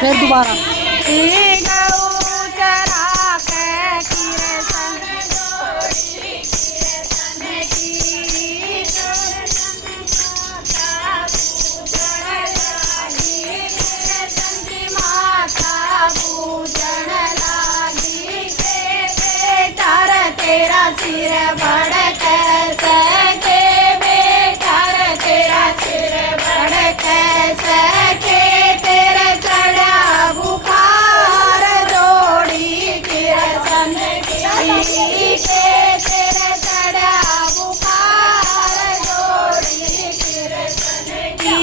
फिर दोबारा तेरा सिर बड़ कैसे के बेटा रे तेरा सिर बड़ कैसे के तेरे चढ़ा बुखार जोड़ी किरसन की के तेरे चढ़ा बुखार जोड़ी किरसन की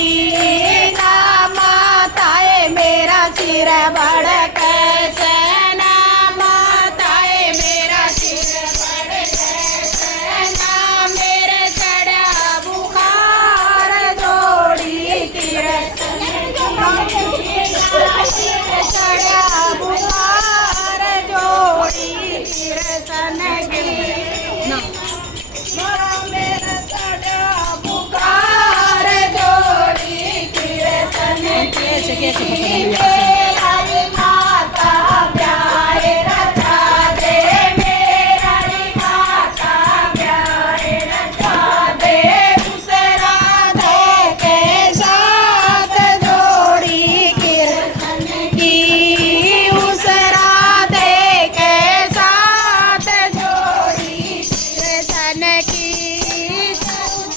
ना माताए मेरा सिर बड़ कैसे ना माताए मेरा सिर बड़ कैसे ना मेरे चढ़ा बुखार जोड़ी किरसन चढ़ा बुखार जोड़ी किरसन की मेरा चढ़ा बुखार जोड़ी किरसन की मेरा माता प्यारे रचा दे मेरा माता प्यारे रचा दे उस राधे के साथ जोड़ी किरसन की उस राधे के साथ जोड़ी किरसन की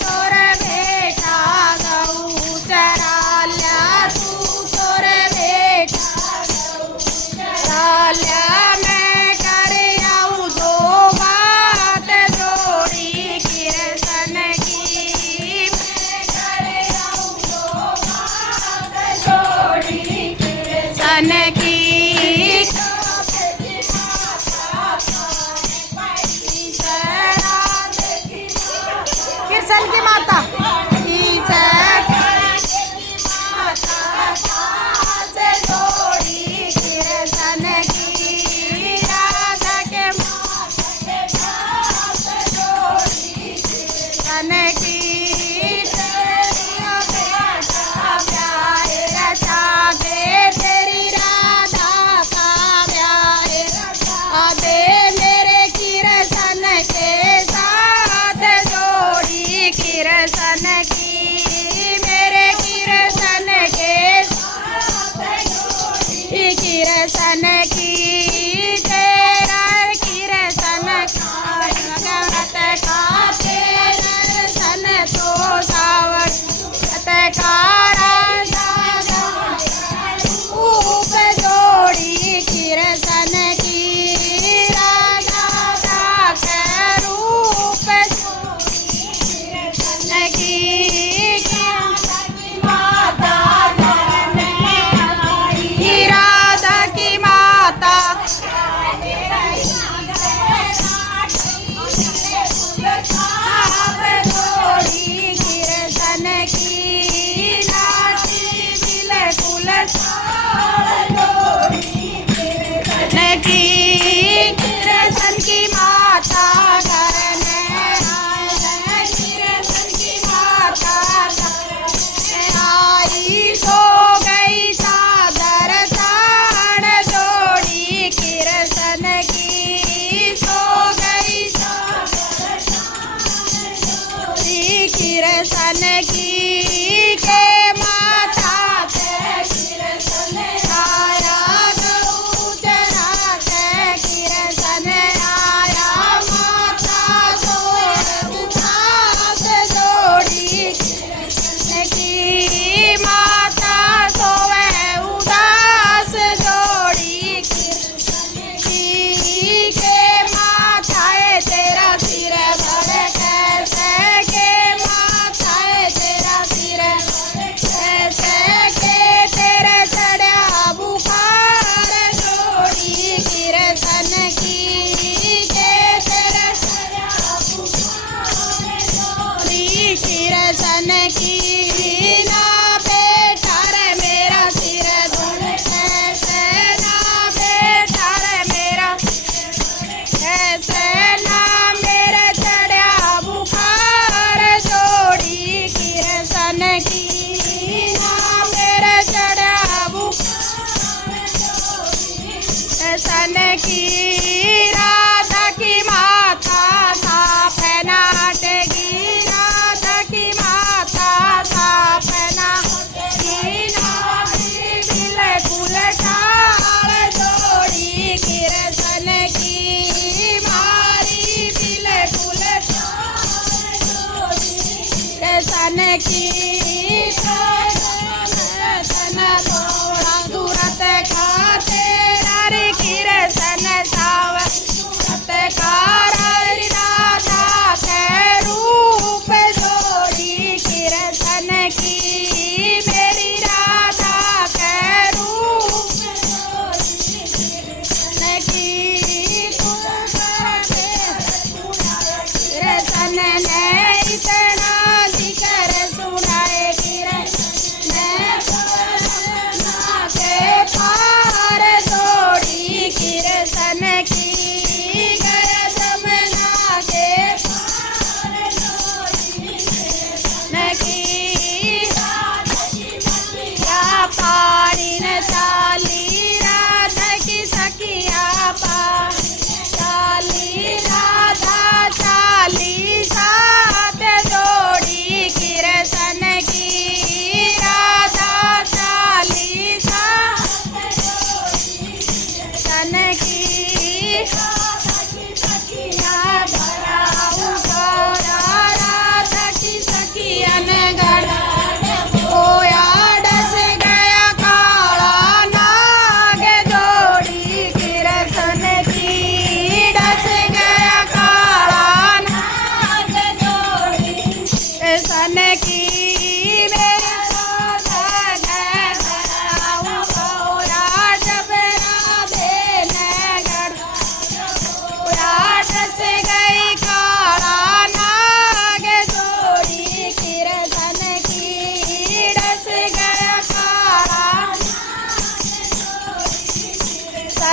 तोर बेटा गऊ चरा लिया तू तोर बेटा लाल्या मैं कर आऊं दो बात जोड़ी किरसन की मैं कर आऊं दो बात जोड़ी किरसन की किरसन की माता जोड़ी किरसन की राधा के जोड़ी किरसन की तेरी बेटा प्यारे रचा दे तेरी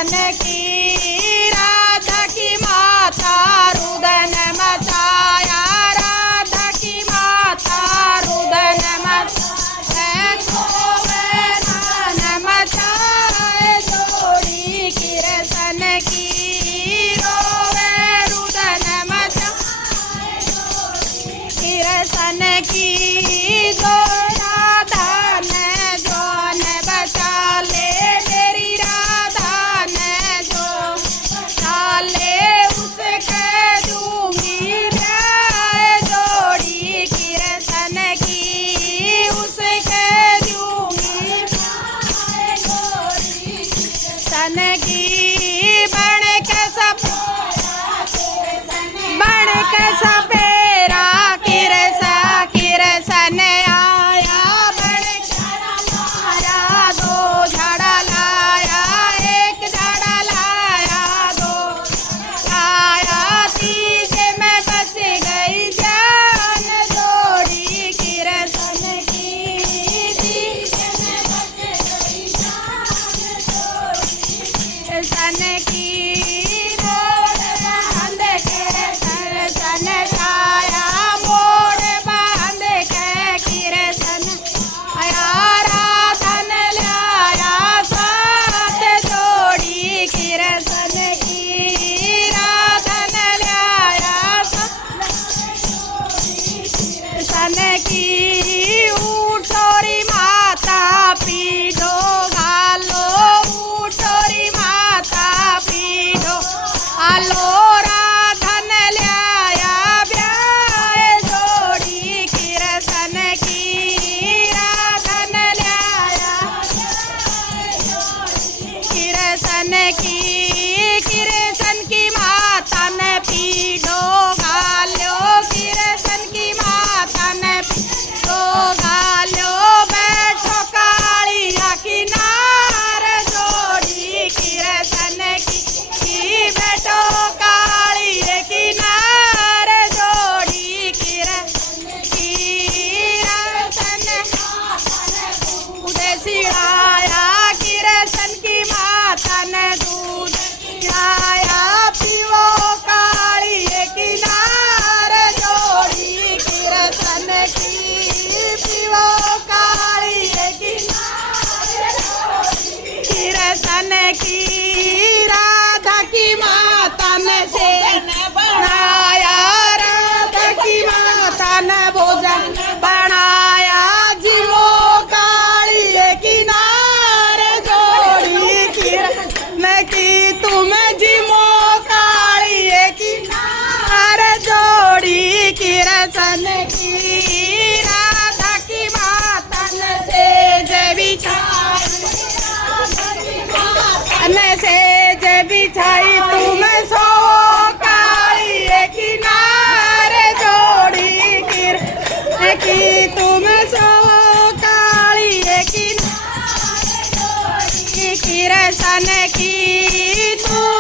सन की राधा की माता रुदन मचाया राधा की माता रुदन मचाए गोवर्धन मचाए जोड़ी कृष्ण की रोवे रुदन मचाए कृष्ण की जो राधा ने जोन बचा ले मेरी राधा ने जो बचा ले उसके दूंगी प्यार जोड़ी कृष्ण की उसके दूंगी प्यार जोड़ी कृष्ण की बन के सपेरा कृष्ण आया बन लाया दो झाड़ा लाया एक झाड़ा लाया दो लाया तीजे में बच गई जान जोड़ी कृष्ण की तीजे में बच गई जान जोड़ी कृष्ण की बांध के कृष्ण छाया मोड़ बांध के कृष्ण आया राधन लाया साथ जोड़ी कृष्ण की राधन लाया कृष्ण की उठोरी माता पीढ़ो गालो उठोरी माता पीढ़ो आलो राधन लाया ब्याह जोड़ी कृष्ण की राधन लाया कृष्ण की माता ने पीढ़ो गालो कृष्ण की माता ने पीढ़ो गालो बैठो कालिया किनार जोड़ी कृष्ण की बैठो कालिया किनार जोड़ी कृष्ण की दूध सिड़ाया कृष्ण की माता ने दूध सिड़ाया पीवो कालिए किनार जोड़ी कृष्ण की पीवो कालिए किनार कृष्ण की राधा की माता ने सेन बनाया राधा की माता ने भोजन बनाया जीवो कालिए किनार जोड़ी कृष्ण की तुम जीवो कालिए किनार जोड़ी कृष्ण की राधा की माता ने सेज बिछाई सेज बिछाई तुम सो कालिए किनार जोड़ी कृष्ण की तुम सो कालिए किनार जोड़ी कृष्ण की तुम